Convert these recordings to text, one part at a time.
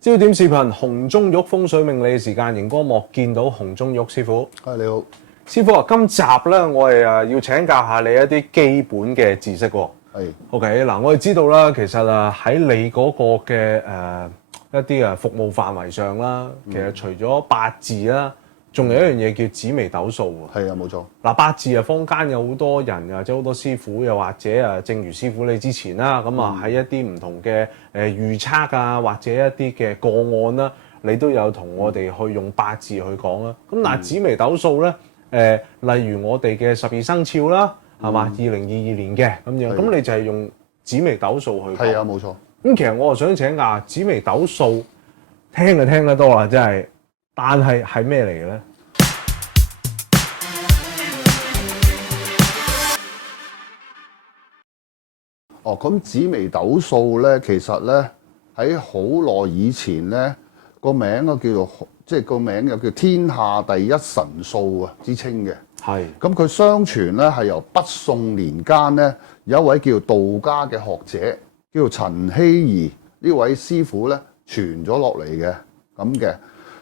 焦點視頻洪宗玉風水命理時間，熒光幕見到洪宗玉師傅。你好，師傅啊，今集咧我哋要請教下你一啲基本嘅知識喎。OK 嗱，我哋知道啦，其實喺你嗰個嘅一啲服務範圍上啦，其實除咗八字啦，仲有一樣嘢叫紫微斗數喎。係啊，冇錯。嗱，八字啊，坊間有好多人或者好多師傅，又或者正如師傅你之前啦，咁喺一啲唔同嘅預測啊，或者一啲嘅個案啦，你都有同我哋去用八字去講啦。咁嗱，紫微斗數咧，例如我哋嘅12生肖啦，係嘛，2022年嘅咁樣，咁你就係用紫微斗數去講。係啊，冇錯。咁其實我係想請教紫微斗數，聽就聽得多啦，真係，但係咩嚟嘅咧？咁紫微斗數咧，其實咧喺好耐以前咧，個名啊叫做個名又叫天下第一神數啊之稱嘅。係。咁佢相傳咧係由北宋年間咧有一位叫道家嘅學者，叫做陳希夷呢位師傅咧傳咗落嚟嘅咁嘅。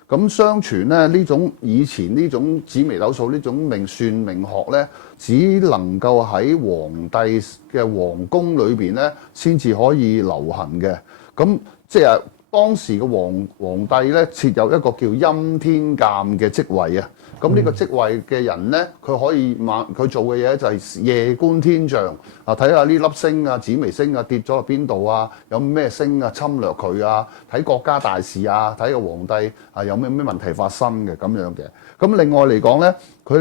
咁相傳咧以前呢種紫微斗數呢種算命學咧，只能夠喺皇帝嘅皇宮裏邊咧先至可以流行嘅。咁即係當時嘅皇帝咧設有一個叫欽天監嘅職位啊。咁呢個職位嘅人咧，佢做嘅嘢就係夜觀天象啊，睇下呢粒星啊、紫微星啊跌咗落邊度啊，有咩星啊侵略佢啊，睇國家大事啊，睇個皇帝啊有咩問題發生嘅咁樣嘅。咁另外嚟講咧，佢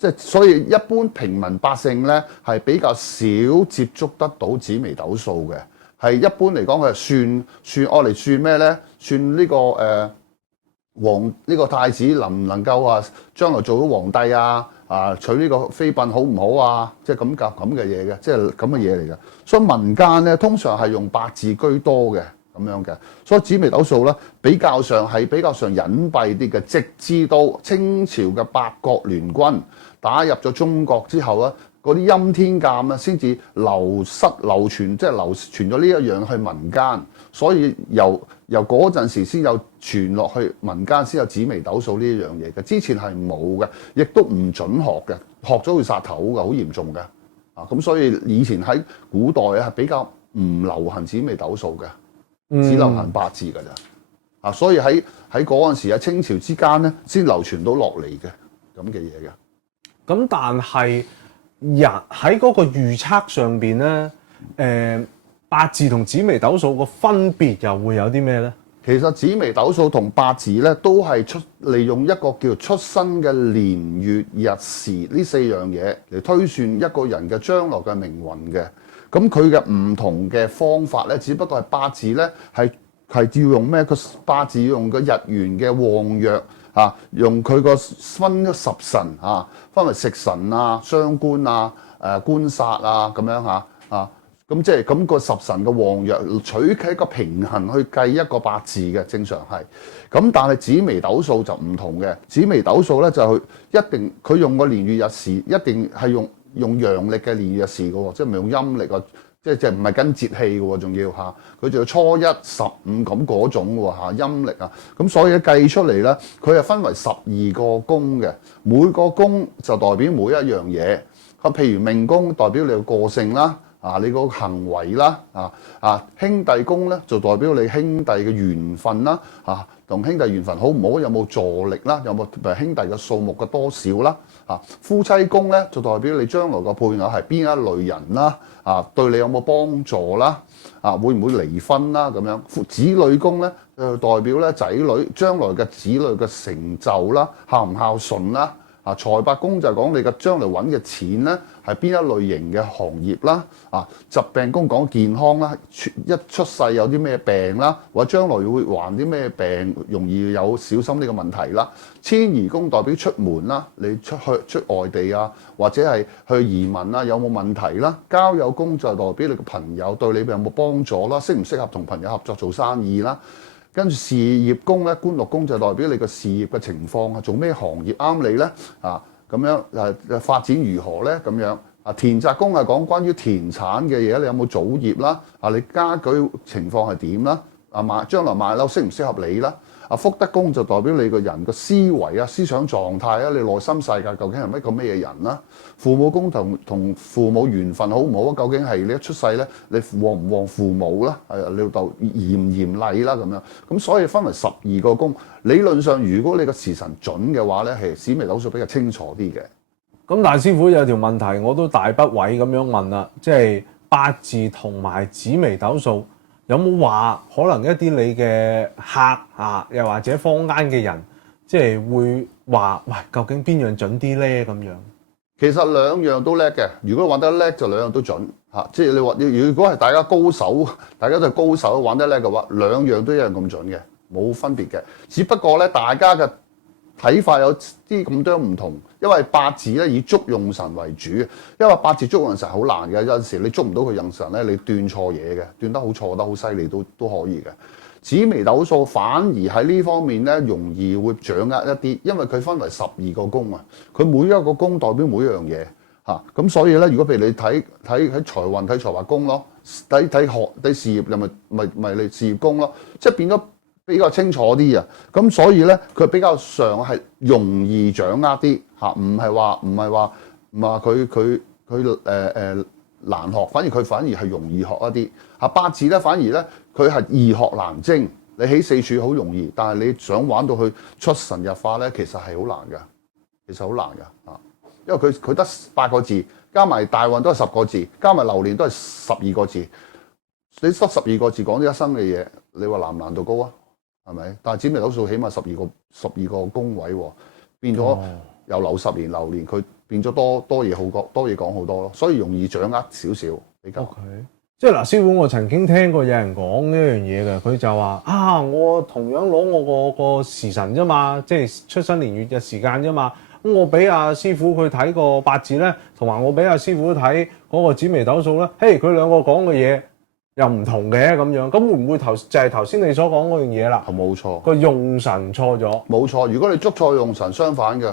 咧所以一般平民百姓咧係比較少接觸得到紫微斗數嘅，係一般嚟講佢係算嚟算咩咧？算呢個呢個太子能唔能夠話將來做到皇帝啊？娶呢個妃嬪好唔好啊？即係咁嘅嘢嘅，即係咁嘅嘢嚟嘅。所以民間咧通常係用八字居多嘅咁樣嘅。所以紫微斗數咧比較上隱蔽啲嘅。直至到清朝嘅八國聯軍打入咗中國之後咧，嗰啲欽天監咧先至流傳咗呢一樣去民間。所以由嗰陣時先有傳落去民間，先有紫微斗數呢一樣嘢嘅。之前係冇嘅，亦都唔準學嘅，學咗會殺頭嘅，好嚴重嘅。咁所以以前喺古代係比較唔流行紫微斗數嘅，只流行八字㗎咋。所以喺嗰陣時喺清朝之間咧，先流傳到落嚟嘅咁嘅嘢嘅。咁但係人喺嗰個預測上邊咧，八字同紫微斗數個分別又會有啲咩咧？其實紫微斗數同八字咧都係利用一個叫出生嘅年月日時呢四樣嘢嚟推算一個人嘅將來嘅命運嘅。咁佢嘅唔同嘅方法咧，只不過係八字咧係要用咩？個八字要用個日元嘅旺弱啊，用佢個分咗十神啊，分為食神啊、傷官啊、官殺啊咁樣啊。咁即係咁個十神嘅旺弱取佢一個平衡去計一個八字嘅，正常係。咁但係紫微斗數就唔同嘅，紫微斗數咧就一定佢用個年月日時一定係用陽曆嘅年月日時嘅喎，即係唔係用陰曆啊？即係唔係跟節氣嘅喎，仲要嚇佢仲要初一、15咁嗰種喎嚇陰曆啊。咁所以計出嚟咧，佢係分為12個宮嘅，每個宮就代表每一樣嘢。咁譬如命宮代表你嘅個性啦。你個行為啦，兄弟宮咧就代表你兄弟嘅緣分啦，同兄弟緣分好唔好，有冇助力啦，有冇兄弟嘅數目嘅多少啦，夫妻宮咧就代表你將來個配偶係邊一類人啦，對你有冇幫助啦，會唔會離婚啦咁樣。子女宮咧就代表咧仔女將來嘅子女嘅成就啦，孝唔孝順啦。財帛宮就係講你嘅將來揾嘅錢咧，係邊一類型嘅行業啦。疾病宮講健康啦，一出世有啲咩病啦，或者將來會患啲咩病，容易有小心呢個問題啦。遷移宮代表出門啦，你出外地啊，或者係去移民啊，有冇問題啦？交友宮就代表你嘅朋友對你有冇幫助啦，適唔適合同朋友合作做生意啦。跟住事業宮咧，官祿宮就代表你個事業嘅情況啊，做咩行業啱你咧？咁樣發展如何咧？咁樣田宅宮係講關於田產嘅嘢，你有冇祖業啦？你家居情況係點啦？將來買樓適唔適合你啦。福德宮就代表你個人個思維啊、思想狀態啊、你內心世界究竟係一個咩人啦？父母宮同父母緣分好唔好啊？究竟係你一出世咧，你旺唔旺父母啦？你老豆嚴唔嚴厲啦咁樣。咁所以分為12個宮。理論上，如果你個時辰準嘅話咧，係紫微斗數比較清楚啲嘅。咁大師傅有條問題，我都大不韙咁樣問啦，即係八字同埋紫微斗數。有冇話可能一啲你嘅客啊，又或者坊間嘅人，即係會話喂，究竟邊樣準啲咧？咁樣其實兩樣都叻嘅。如果玩得叻就兩樣都準嚇。即係你話，如果係大家高手，大家都係高手玩得叻嘅話，兩樣都一樣咁準嘅，冇分別嘅。只不過咧，大家嘅睇法有啲咁多唔同，因為八字咧以捉用神為主，因為八字捉用神好難嘅，有陣時你捉唔到佢用神咧，你斷錯嘢嘅，斷得好錯得好犀利都可以嘅。紫微斗數反而喺呢方面咧容易會掌握一啲，因為佢分為12個宮啊，佢每一個宮代表每一樣嘢嚇，咁所以咧，如果譬如你睇喺財運睇財帛宮咯，睇事業又咪你事業宮咯，即係變咗比較清楚啲啊，咁所以咧佢比較上係容易掌握啲嚇，唔係話佢難學，反而係容易學一啲嚇。八字咧反而咧佢係易學難精，你起四柱好容易，但係你想玩到去出神入化咧，其實係好難㗎，嚇，因為佢得8個字，加埋大運都係10個字，加埋流年都係12個字，你得12個字講咗一生嘅嘢，你話難唔難度高啊？係咪？但係紫微斗數起碼12個宮位喎，變咗又流10年流年，佢變咗多嘢講好多咯，所以容易掌握少少比較。Okay. 即係嗱，師傅，我曾經聽過有人講呢樣嘢嘅，佢就話啊，我同樣攞我個時辰啫嘛，即係出生年月日時間啫嘛。咁我俾阿師傅去睇個八字咧，同埋我俾阿師傅睇嗰個紫微斗數咧，嘿，佢兩個講嘅嘢又唔同嘅咁樣，咁會唔會就係頭先你所講嗰樣嘢啦？冇錯，個用神錯咗。冇錯，如果你捉錯用神，相反嘅，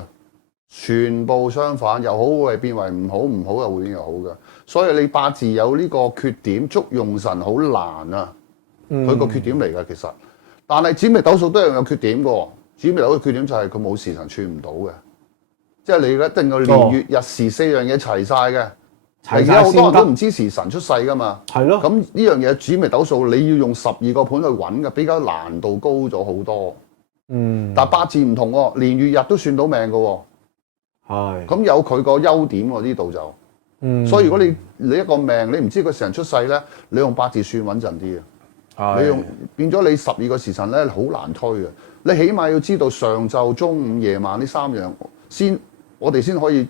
全部相反，又好會變為唔好，唔好又會變為好嘅。所以你八字有呢個缺點，捉用神好難啊。佢個缺點嚟㗎其實，但係紫微斗數都一樣有缺點㗎。紫微斗數嘅缺點就係佢冇時辰串唔到嘅，即係你一定要年月日時4樣嘢齊晒嘅。而家好多人都唔知時辰出世㗎嘛，係咯。咁呢樣嘢紫微斗數你要用12個盤去揾嘅，比較難度高咗好多。但八字唔同喎，年月日都算到命㗎喎。係。咁有佢個優點喎，呢度就。所以如果你一個命你唔知佢時辰出世咧，你用八字算穩陣啲嘅。你用變咗你12個時辰咧，好難推嘅。你起碼要知道上晝、中午、夜晚呢3樣我哋先可以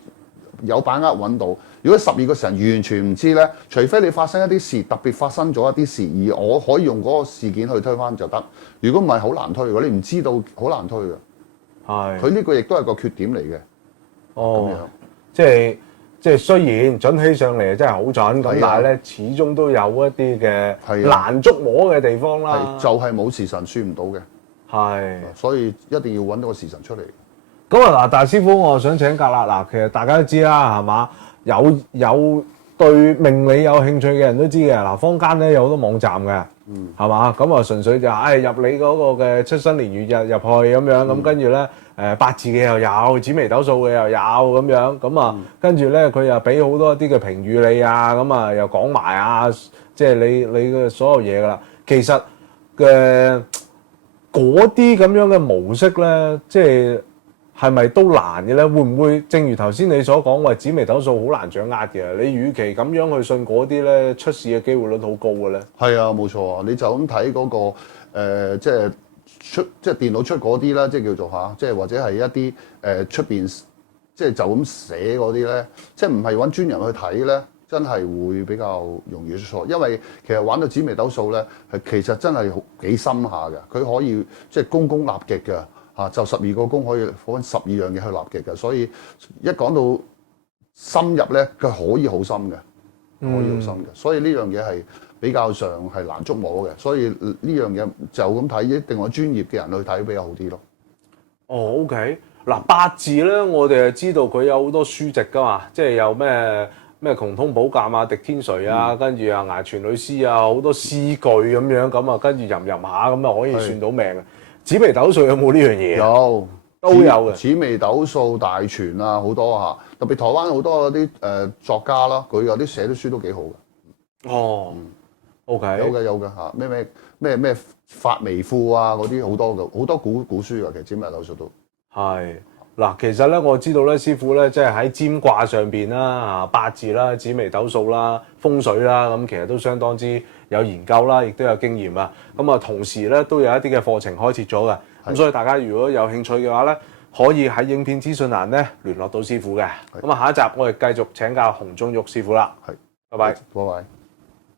有把握揾到。如果12個時辰完全唔知咧，除非你發生一啲事，特別發生咗一啲事，而我可以用嗰個事件去推翻就得。如果唔係，好難推。如果你唔知道，好難推嘅。係。佢呢個亦都係個缺點嚟嘅。哦。咁樣即係雖然準起上嚟真係好準，咁但係咧始終都有一啲嘅難捉摸嘅地方啦。就係冇時辰算唔到嘅。係。所以一定要揾到個時辰出嚟。咁啊嗱，大師傅，我想請教啦。嗱，其實大家都知啦，係嘛？有對命理有興趣嘅人都知嘅。嗱，坊間咧有好多網站嘅，係嘛？咁啊純粹就入你嗰個嘅出生年月日入去咁樣，咁跟住咧八字嘅又有，紫微斗數嘅又有咁樣，咁啊跟住咧佢又俾好多啲嘅評語你啊，咁啊又講埋啊，即係你嘅所有嘢噶啦。其實嘅嗰啲咁樣嘅模式咧，即係咪都難嘅咧？會唔會正如頭先你所講，紫微斗數好難掌握嘅？你與其咁樣去信嗰啲咧，出事嘅機會率好高嘅咧？係啊，冇錯啊！你就咁睇嗰個即係電腦出嗰啲啦，即係叫做即係或者係一啲出邊即係就咁寫嗰啲咧，即係唔係揾專人去睇咧，真係會比較容易出錯。因為其實玩到紫微斗數咧，係其實真係幾深下嘅，佢可以即係公立極嘅。就12個宮可以揾12樣嘢去立極嘅，所以一講到深入咧，佢可以好深嘅，可以好深嘅。所以呢樣嘢係比較上係難捉摸嘅，所以呢樣嘢就咁睇，一定揾專業嘅人去睇比較好啲咯。哦 OK，嗱八字咧，我哋係知道佢有好多書籍噶嘛，即係有咩咩窮通寶鑑啊、滴天髓啊，跟住啊崖泉女屍啊，好多詩句咁樣，咁啊跟住吟下咁啊可以算到命嘅。紫微斗數有冇呢樣嘢啊？有都有嘅。紫微斗數大全啊，好多特別台灣好多嗰啲作家啦，佢有啲寫啲書都幾好嘅。哦，OK，有嘅咩發微庫啊嗰啲好多嘅，好多古書嘅，其實紫微斗數都係。嗱，其實咧我知道咧，師傅咧即係喺占卦上邊啦、八字啦、紫微斗數啦、風水啦，咁其實都相當之有研究啦，亦都有經驗啊。咁啊，同時咧都有一啲嘅課程開設咗嘅。咁所以大家如果有興趣嘅話咧，可以喺影片資訊欄咧聯絡到師傅嘅。咁啊，下一集我哋繼續請教洪宗玉師傅啦。係，拜拜。拜拜。